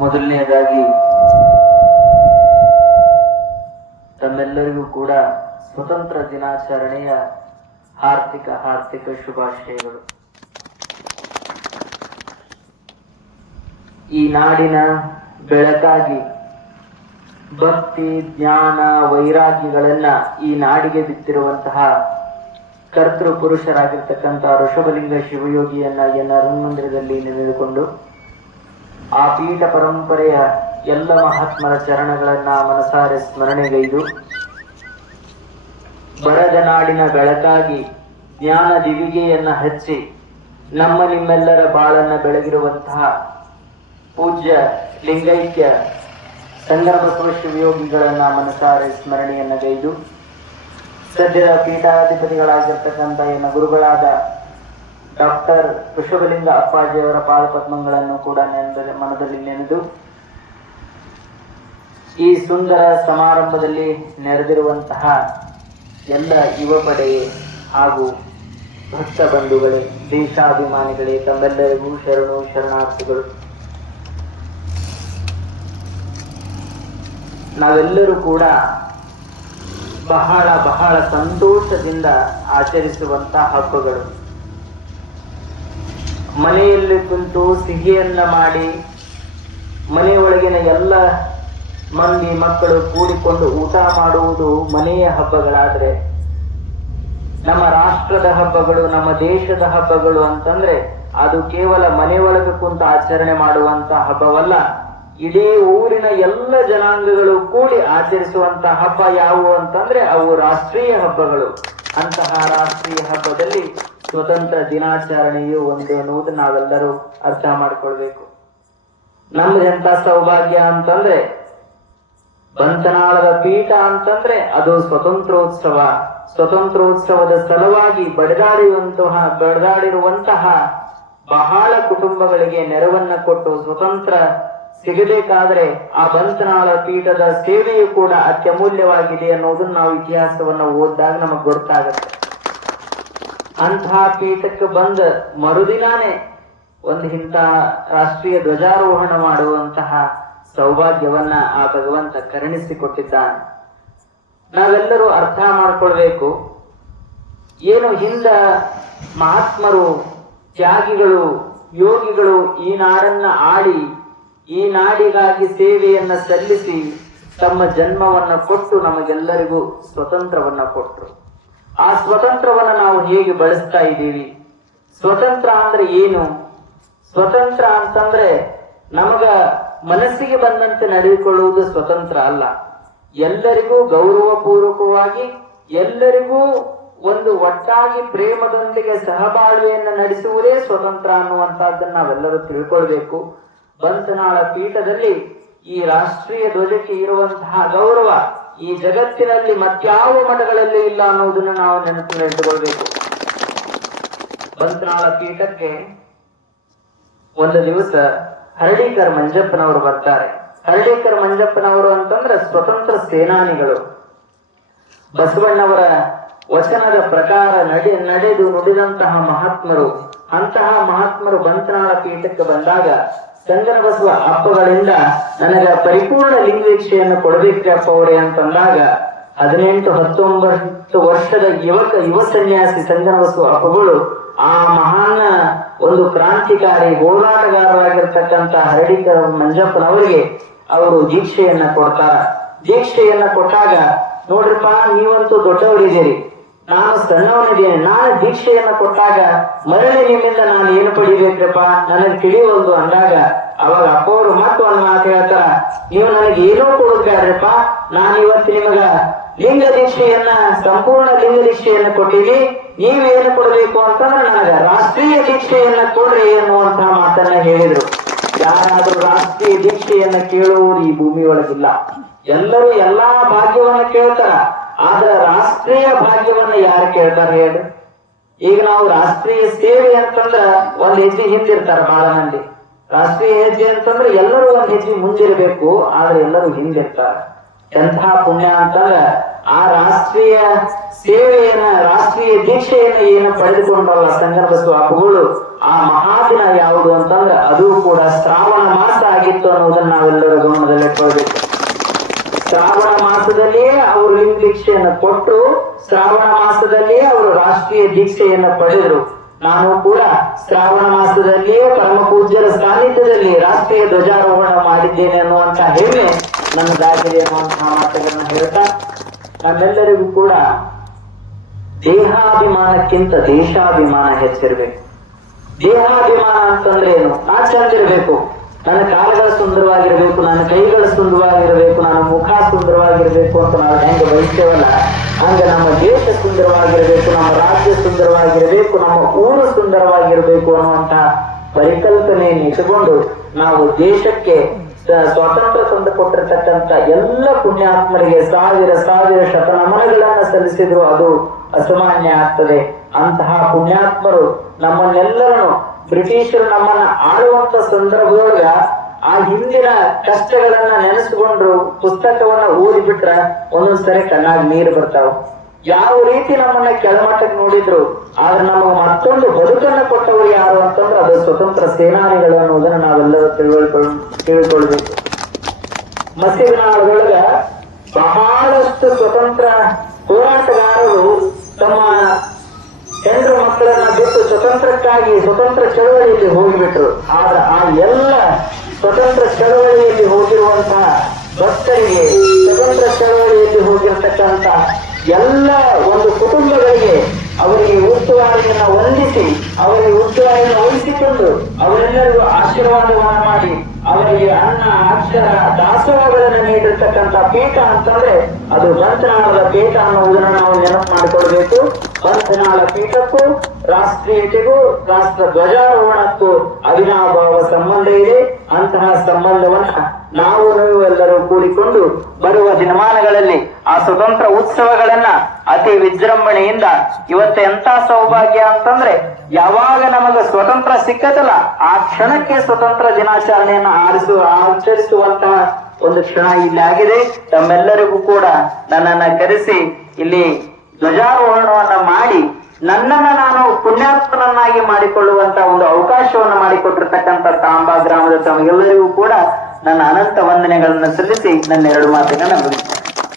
ಮೊದಲನೆಯದಾಗಿ ತಮ್ಮೆಲ್ಲರಿಗೂ ಕೂಡ ಸ್ವತಂತ್ರ ದಿನಾಚರಣೆಯ ಹಾರ್ದಿಕ ಶುಭಾಶಯಗಳು. ಈ ನಾಡಿನ ಬೆಳಕಾಗಿ ಭಕ್ತಿ, ಜ್ಞಾನ, ವೈರಾಗ್ಯಗಳನ್ನ ಈ ನಾಡಿಗೆ ಬಿತ್ತಿರುವಂತಹ ಕರ್ತೃ ಪುರುಷರಾಗಿರ್ತಕ್ಕಂಥ ಋಷಭಲಿಂಗ ಶಿವಯೋಗಿಯನ್ನ ಹನುಮಂದಿರದಲ್ಲಿ ನೆನೆದುಕೊಂಡು ಆ ಪೀಠ ಪರಂಪರೆಯ ಎಲ್ಲ ಮಹಾತ್ಮರ ಚರಣಗಳನ್ನ ಮನಸಾರೆ ಸ್ಮರಣೆಗೈದು ಬರದ ನಾಡಿನ ಬೆಳಕಾಗಿ ಜ್ಞಾನ ದಿವಿಗೆಯನ್ನ ಹಚ್ಚಿ ನಮ್ಮ ನಿಮ್ಮೆಲ್ಲರ ಬಾಳನ್ನ ಬೆಳಗಿರುವಂತಹ ಪೂಜ್ಯ ಲಿಂಗೈಕ್ಯ ಸಂಗಮಬಸವ ಶಿವಯೋಗಿಗಳನ್ನ ಮನಸಾರೆ ಸ್ಮರಣೆಯನ್ನ ಗೈದು ಸದ್ಯದ ಪೀಠಾಧಿಪತಿಗಳಾಗಿರ್ತಕ್ಕಂಥ ಎನ್ನ ಗುರುಗಳಾದ ಡಾಕ್ಟರ್ ಋಷಭಲಿಂಗ ಅಪ್ಪಾಜಿಯವರ ಪಾದಪದ್ಮಗಳನ್ನು ಕೂಡ ಮನದಲ್ಲಿ ನೆನೆದು ಈ ಸುಂದರ ಸಮಾರಂಭದಲ್ಲಿ ನೆರೆದಿರುವಂತಹ ಎಲ್ಲ ಯುವ ಪಡೆ ಹಾಗೂ ಭಕ್ತ ಬಂಧುಗಳೇ, ದೇಶಾಭಿಮಾನಿಗಳೇ, ತಮ್ಮೆಲ್ಲರಿಗೂ ಶರಣಾರ್ಥಿಗಳು. ನಾವೆಲ್ಲರೂ ಕೂಡ ಬಹಳ ಸಂತೋಷದಿಂದ ಆಚರಿಸುವಂತಹ ಹಬ್ಬಗಳು. ಮನೆಯಲ್ಲಿ ಕುಂತು ಸಿಹಿಯನ್ನ ಮಾಡಿ ಮನೆಯೊಳಗಿನ ಎಲ್ಲ ಮಂದಿ ಮಕ್ಕಳು ಕೂಡಿಕೊಂಡು ಊಟ ಮಾಡುವುದು ಮನೆಯ ಹಬ್ಬಗಳಾದ್ರೆ, ನಮ್ಮ ರಾಷ್ಟ್ರದ ಹಬ್ಬಗಳು, ನಮ್ಮ ದೇಶದ ಹಬ್ಬಗಳು ಅಂತಂದ್ರೆ ಅದು ಕೇವಲ ಮನೆಯೊಳಗೆ ಕುಂತು ಆಚರಣೆ ಮಾಡುವಂತ ಹಬ್ಬವಲ್ಲ. ಇಡೀ ಊರಿನ ಎಲ್ಲ ಜನಾಂಗಗಳು ಕೂಡಿ ಆಚರಿಸುವಂತ ಹಬ್ಬ ಯಾವುವು ಅಂತಂದ್ರೆ ಅವು ರಾಷ್ಟ್ರೀಯ ಹಬ್ಬಗಳು. ಅಂತಹ ರಾಷ್ಟ್ರೀಯ ಹಬ್ಬದಲ್ಲಿ ಸ್ವತಂತ್ರ ದಿನಾಚರಣೆಯು ಒಂದು ಅನ್ನುವುದು ನಾವೆಲ್ಲರೂ ಅರ್ಥ ಮಾಡ್ಕೊಳ್ಬೇಕು. ನಮ್ದೆಂತ ಸೌಭಾಗ್ಯ ಅಂತಂದ್ರೆ ಬಂತನಾಳದ ಪೀಠ ಅಂತಂದ್ರೆ ಅದು ಸ್ವತಂತ್ರೋತ್ಸವದ ಸಲುವಾಗಿ ಬಡಿದಾಡಿರುವಂತಹ ಬಹಳ ಕುಟುಂಬಗಳಿಗೆ ನೆರವನ್ನ ಕೊಟ್ಟು ಸ್ವತಂತ್ರ ಸಿಗಬೇಕಾದ್ರೆ ಆ ಬಂತನಾಳ ಪೀಠದ ಸೇವೆಯು ಕೂಡ ಅತ್ಯಮೂಲ್ಯವಾಗಿದೆ ಅನ್ನೋದನ್ನ ನಾವು ಇತಿಹಾಸವನ್ನ ಓದಿದಾಗ ನಮಗ್ ಗೊತ್ತಾಗತ್ತೆ. ಅಂತಹ ಪೀಠಕ್ಕೆ ಬಂದ ಮರುದಿನಾನೇ ಒಂದು ಇಂಥ ರಾಷ್ಟ್ರೀಯ ಧ್ವಜಾರೋಹಣ ಮಾಡುವಂತಹ ಸೌಭಾಗ್ಯವನ್ನ ಆ ಭಗವಂತ ಕರುಣಿಸಿಕೊಟ್ಟಿದ್ದಾನೆ. ನಾವೆಲ್ಲರೂ ಅರ್ಥ ಮಾಡ್ಕೊಳ್ಬೇಕು, ಏನು ಹಿಂದ ಮಹಾತ್ಮರು, ತ್ಯಾಗಿಗಳು, ಯೋಗಿಗಳು ಈ ನಾಡನ್ನ ಆಡಿ ಈ ನಾಡಿಗಾಗಿ ಸೇವೆಯನ್ನ ಸಲ್ಲಿಸಿ ತಮ್ಮ ಜನ್ಮವನ್ನ ಕೊಟ್ಟು ನಮಗೆಲ್ಲರಿಗೂ ಸ್ವತಂತ್ರವನ್ನ ಕೊಟ್ಟರು. ಆ ಸ್ವತಂತ್ರವನ್ನ ನಾವು ಹೇಗೆ ಬಳಸ್ತಾ ಇದ್ದೀವಿ? ಸ್ವತಂತ್ರ ಅಂದ್ರೆ ಏನು? ಸ್ವತಂತ್ರ ಅಂತಂದ್ರೆ ನಮಗ ಮನಸ್ಸಿಗೆ ಬಂದಂತೆ ನಡೆದುಕೊಳ್ಳುವುದು ಸ್ವತಂತ್ರ ಅಲ್ಲ. ಎಲ್ಲರಿಗೂ ಗೌರವಪೂರ್ವಕವಾಗಿ, ಎಲ್ಲರಿಗೂ ಒಂದು ಒಟ್ಟಾಗಿ ಪ್ರೇಮದೊಂದಿಗೆ ಸಹಬಾಳ್ವೆಯನ್ನು ನಡೆಸುವುದೇ ಸ್ವತಂತ್ರ ಅನ್ನುವಂತಹದ್ದನ್ನು ನಾವೆಲ್ಲರೂ ತಿಳ್ಕೊಳ್ಬೇಕು. ಬಂತನಾಳ ಪೀಠದಲ್ಲಿ ಈ ರಾಷ್ಟ್ರೀಯ ಧ್ವಜಕ್ಕೆ ಇರುವಂತಹ ಗೌರವ ಈ ಜಗತ್ತಿನಲ್ಲಿ ಮತ್ಯಾವ ಮಠಗಳಲ್ಲಿ ಇಲ್ಲ ಅನ್ನೋದನ್ನ ನಾವು ನೆನಪಿಟ್ಟುಕೊಳ್ಬೇಕು. ಬಂತನಾಳ ಪೀಠಕ್ಕೆ ಒಂದು ದಿವಸ ಹರಡೀಕರ್ ಮಂಜಪ್ಪನವರು ಬರ್ತಾರೆ. ಹರಡೀಕರ್ ಮಂಜಪ್ಪನವರು ಅಂತಂದ್ರೆ ಸ್ವತಂತ್ರ ಸೇನಾನಿಗಳು. ಬಸವಣ್ಣವರ ವಚನದ ಪ್ರಕಾರ ನಡೆದು ನುಡಿದಂತಹ ಮಹಾತ್ಮರು. ಅಂತಹ ಮಹಾತ್ಮರು ಬಂತನಾಳ ಪೀಠಕ್ಕೆ ಬಂದಾಗ ಸಂಗನ ಬಸವ ಅಪ್ಪಗಳಿಂದ ನನಗ ಪರಿಪೂರ್ಣ ಲಿಂಗದೀಕ್ಷೆಯನ್ನು ಕೊಡಬೇಕಪ್ಪ ಅವರೇ ಅಂತಂದಾಗ 18-19 ವರ್ಷದ ಯುವ ಸನ್ಯಾಸಿ ಸಂಗನ ಬಸವ ಅಪ್ಪಗಳು ಆ ಮಹಾನ್ ಒಂದು ಕ್ರಾಂತಿಕಾರಿ ಹೋರಾಟಗಾರರಾಗಿರ್ತಕ್ಕಂಥ ಹರಡೀಕರ್ ಮಂಜಪ್ಪನವರಿಗೆ ಅವರು ದೀಕ್ಷೆಯನ್ನ ಕೊಡ್ತಾರ. ದೀಕ್ಷೆಯನ್ನ ಕೊಟ್ಟಾಗ, ನೋಡ್ರಿಪ್ಪ, ನೀವಂತೂ ದೊಡ್ಡವರಿದ್ದೀರಿ, ನಾನು ಸಣ್ಣವನಿದ್ದೇನೆ, ನಾನು ದೀಕ್ಷೆಯನ್ನ ಕೊಟ್ಟಾಗ ಮರಳಿ ನಿಮ್ಮಿಂದ ನಾನು ಏನು ಪಡಿಬೇಕ್ರಪ್ಪ, ನನಗೆ ತಿಳಿಯುವುದು ಅಂದಾಗ ಅವಾಗ ಅಪ್ಪ ಅವರು ಮತ್ತೆ ಒಂದ್ ಮಾತು ಹೇಳ್ತಾರ, ನೀವು ನನಗೆ ಏನೂ ಕೊಡುತ್ತಾರ್ರಪ್ಪ, ನಾನು ಇವತ್ತು ನಿಮಗ ಲಿಂಗ ದೀಕ್ಷೆಯನ್ನ, ಸಂಪೂರ್ಣ ಲಿಂಗ ದೀಕ್ಷೆಯನ್ನ ಕೊಟ್ಟಿವಿ, ನೀವೇನು ಕೊಡಬೇಕು ಅಂತಂದ್ರೆ ನನಗ ರಾಷ್ಟ್ರೀಯ ದೀಕ್ಷೆಯನ್ನ ಕೊಡ್ರಿ ಅನ್ನುವಂತಹ ಮಾತನ್ನ ಹೇಳಿದ್ರು. ಯಾರಾದ್ರೂ ರಾಷ್ಟ್ರೀಯ ದೀಕ್ಷೆಯನ್ನ ಕೇಳುವವರು ಈ ಭೂಮಿ ಒಳಗಿಲ್ಲ. ಎಲ್ಲರೂ ಎಲ್ಲಾ ಭಾಗ್ಯವನ್ನ ಕೇಳ್ತಾರ, ಆದ್ರೆ ರಾಷ್ಟ್ರೀಯ ಭಾಗ್ಯವನ್ನ ಯಾರು ಕೇಳ್ತಾರ ಹೇಳಿ? ಈಗ ನಾವು ರಾಷ್ಟ್ರೀಯ ಸೇವೆ ಅಂತಂದ್ರ ಒಂದ್ ಹೆಜ್ಜೆ ಹಿಂದಿರ್ತಾರ ಬಹಳ ಮಂದಿ. ರಾಷ್ಟ್ರೀಯ ಹೆಜ್ಜೆ ಅಂತಂದ್ರೆ ಎಲ್ಲರೂ ಒಂದ್ ಹೆಜ್ಜೆ ಮುಂದಿರ್ಬೇಕು, ಆದ್ರೆ ಎಲ್ಲರೂ ಹಿಂದಿರ್ತಾರ. ಎಂಥ ಪುಣ್ಯ ಅಂತಂದ್ರ ಆ ರಾಷ್ಟ್ರೀಯ ಸೇವೆಯನ್ನ, ರಾಷ್ಟ್ರೀಯ ದೀಕ್ಷೆಯನ್ನ ಏನು ಪಡೆದುಕೊಂಡಲ್ಲ ಸಂಗನ ಬಸವ ಅಪ್ಪಗಳು, ಆ ಮಹಾದಿನ ಯಾವುದು ಅಂತಂದ್ರೆ ಅದು ಕೂಡ ಶ್ರಾವಣ ಮಾಸ ಆಗಿತ್ತು ಅನ್ನೋ ಅನ್ನುವುದನ್ನು ನಾವೆಲ್ಲರೂ ಗಮನದಲ್ಲಿಟ್ಕೊಳ್ಬೇಕು. ಶ್ರಾವಣ ಮಾಸದಲ್ಲಿಯೇ ಅವರು ಲಿಂಗ ದೀಕ್ಷೆಯನ್ನು ಕೊಟ್ಟು ಶ್ರಾವಣ ಮಾಸದಲ್ಲಿಯೇ ಅವರು ರಾಷ್ಟ್ರೀಯ ದೀಕ್ಷೆಯನ್ನು ಪಡೆದರು. ನಾನು ಕೂಡ ಶ್ರಾವಣ ಮಾಸದಲ್ಲಿಯೇ ಪರಮ ಪೂಜ್ಯರ ಸಾನ್ನಿಧ್ಯದಲ್ಲಿ ರಾಷ್ಟ್ರೀಯ ಧ್ವಜಾರೋಹಣ ಮಾಡಿದ್ದೇನೆ ಅನ್ನುವಂತ ಹೆಮ್ಮೆ ನನ್ನದಾಗಿದೆ ಅನ್ನುವಂತಹ ಮಾತುಗಳನ್ನ ಹೇಳ್ತಾ, ನಮ್ಮೆಲ್ಲರಿಗೂ ಕೂಡ ದೇಹಾಭಿಮಾನಕ್ಕಿಂತ ದೇಶಾಭಿಮಾನ ಹೆಚ್ಚಿರ್ಬೇಕು. ದೇಹಾಭಿಮಾನ ಅಂತಂದ್ರೆ ಏನು? ನಾ ಚಂದಿರ್ಬೇಕು, ನನ್ನ ಕಾಲುಗಳು ಸುಂದರವಾಗಿರ್ಬೇಕು, ನನ್ನ ಕೈಗಳು ಸುಂದರವಾಗಿರ್ಬೇಕು, ನನ್ನ ಮುಖ ಸುಂದರವಾಗಿರ್ಬೇಕು ಅಂತ ನಾವು ಹೆಂಗೆ ಬಯಸ್ತೇವಲ್ಲ, ಹಂಗ ನಮ್ಮ ದೇಶ ಸುಂದರವಾಗಿರ್ಬೇಕು, ನಮ್ಮ ರಾಜ್ಯ ಸುಂದರವಾಗಿರ್ಬೇಕು, ನಮ್ಮ ಊರು ಸುಂದರವಾಗಿರ್ಬೇಕು ಅನ್ನುವಂತ ಪರಿಕಲ್ಪನೆಯನ್ನು ಇಟ್ಟುಕೊಂಡು ನಾವು ದೇಶಕ್ಕೆ ಸ್ವಾತಂತ್ರ್ಯ ತಂದು ಕೊಟ್ಟಿರ್ತಕ್ಕಂಥ ಎಲ್ಲ ಪುಣ್ಯಾತ್ಮರಿಗೆ ಸಾವಿರ ಸಾವಿರ ಶತನಮನಗಳನ್ನ ಸಲ್ಲಿಸಿದ್ರು ಅದು ಅಸಾಮಾನ್ಯ ಆಗ್ತದೆ. ಅಂತಹ ಪುಣ್ಯಾತ್ಮರು ನಮ್ಮನ್ನೆಲ್ಲರನ್ನು ಬ್ರಿಟಿಷರು ನಮ್ಮನ್ನ ಆಳುವಂತ ಸಂದರ್ಭದೊಳಗ ಆ ಹಿಂದಿನ ಕಷ್ಟಗಳನ್ನ ನೆನೆಸ್ಕೊಂಡ್ರು ಪುಸ್ತಕವನ್ನ ಓದಿ ಬಿಟ್ರ ಒಂದೊಂದ್ಸರಿ ಕಣ್ಣಾಗ ನೀರು ಬರ್ತಾವ. ಯಾವ ರೀತಿ ನಮ್ಮನ್ನ ಕೆಳಮಟ್ಟಕ್ಕೆ ನೋಡಿದ್ರು, ಆದ್ರೆ ನಮಗೆ ಮತ್ತೊಂದು ಬದುಕನ್ನ ಕೊಟ್ಟವರು ಯಾರು ಅಂತಂದ್ರೆ ಅದು ಸ್ವತಂತ್ರ ಸೇನಾನಿಗಳು ಅನ್ನೋದನ್ನ ನಾವೆಲ್ಲರೂ ತಿಳ್ಕೊಳ್ಬೇಕು. ಮಸೀಬ್ನಾಳದೊಳಗ ಬಹಳಷ್ಟು ಸ್ವತಂತ್ರ ಹೋರಾಟಗಾರರು ತಮ್ಮ ಹೆಣ್ಣು ಮಕ್ಕಳನ್ನ ಬಿಟ್ಟು ಸ್ವತಂತ್ರಕ್ಕಾಗಿ ಸ್ವತಂತ್ರ ಚಳವಳಿಯಲ್ಲಿ ಹೋಗಿಬಿಟ್ರು. ಆದ್ರೆ ಆ ಎಲ್ಲ ಸ್ವತಂತ್ರ ಚಳವಳಿಯಲ್ಲಿ ಹೋಗಿರುವಂತಹ ಭಕ್ತರಿಗೆ, ಸ್ವತಂತ್ರ ಚಳವಳಿಯಲ್ಲಿ ಹೋಗಿರ್ತಕ್ಕಂಥ ಎಲ್ಲ ಒಂದು ಕುಟುಂಬಗಳಿಗೆ ಅವರಿಗೆ ಉಸ್ತುವಾರಿಯನ್ನ ವಂದಿಸಿ, ಅವರಿಗೆ ಉಸ್ತುವಾರಿಯನ್ನು ವಹಿಸಿಕೊಂಡು ಅವರೆಲ್ಲರಿಗೂ ಆಶೀರ್ವಾದವನ್ನ ಮಾಡಿ ಅವರಿಗೆ ಅನ್ನ ಅಕ್ಷರ ದಾಸೋಹಗಳನ್ನು ನೀಡಿರ್ತಕ್ಕಂಥ ಪೀಠ ಅಂತಂದ್ರೆ ಅದು ಬಂತನಾಳದ ಪೀಠ ಅನ್ನುವುದನ್ನು ನಾವು ನೆನಪು ಮಾಡಿಕೊಳ್ಬೇಕು. ಬಂತನಾಳ ಪೀಠಕ್ಕೂ ರಾಷ್ಟ್ರೀಯತೆಗೂ ರಾಷ್ಟ್ರ ಧ್ವಜಾರೋಹಣಕ್ಕೂ ಅವಿನಾಭಾವ ಸಂಬಂಧ ಇದೆ. ಅಂತಹ ಸಂಬಂಧವನ್ನ ನಾವು ಎಲ್ಲರೂ ಕೂಡಿಕೊಂಡು ಬರುವ ದಿನಮಾನಗಳಲ್ಲಿ ಆ ಸ್ವತಂತ್ರ ಉತ್ಸವಗಳನ್ನ ಅತಿ ವಿಜೃಂಭಣೆಯಿಂದ ಇವತ್ತು ಎಂತ ಸೌಭಾಗ್ಯ ಅಂತಂದ್ರೆ ಯಾವಾಗ ನಮಗ ಸ್ವತಂತ್ರ ಸಿಕ್ಕತಲ್ಲ ಆ ಕ್ಷಣಕ್ಕೆ ಸ್ವತಂತ್ರ ದಿನಾಚರಣೆಯನ್ನ ಆಚರಿಸುವಂತಹ ಒಂದು ಕ್ಷಣ ಇಲ್ಲಿ ಆಗಿದೆ. ತಮ್ಮೆಲ್ಲರಿಗೂ ಕೂಡ ನನ್ನನ್ನ ಕರೆಸಿ ಇಲ್ಲಿ ಧ್ವಜಾರೋಹಣವನ್ನ ಮಾಡಿ ನನ್ನನ್ನ ನಾನು ಪುಣ್ಯಾತ್ಮನನ್ನಾಗಿ ಮಾಡಿಕೊಳ್ಳುವಂತ ಒಂದು ಅವಕಾಶವನ್ನು ಮಾಡಿಕೊಟ್ಟಿರ್ತಕ್ಕಂಥ ತಾಂಬಾ ಗ್ರಾಮದ ತಮಗೆಲ್ಲರಿಗೂ ಕೂಡ ನನ್ನ ಅನಂತ ವಂದನೆಗಳನ್ನು ಸಲ್ಲಿಸಿ ನನ್ನ ಎರಡು ಮಾತುಗಳನ್ನ ಮುಗಿಸ್ತೇನೆ.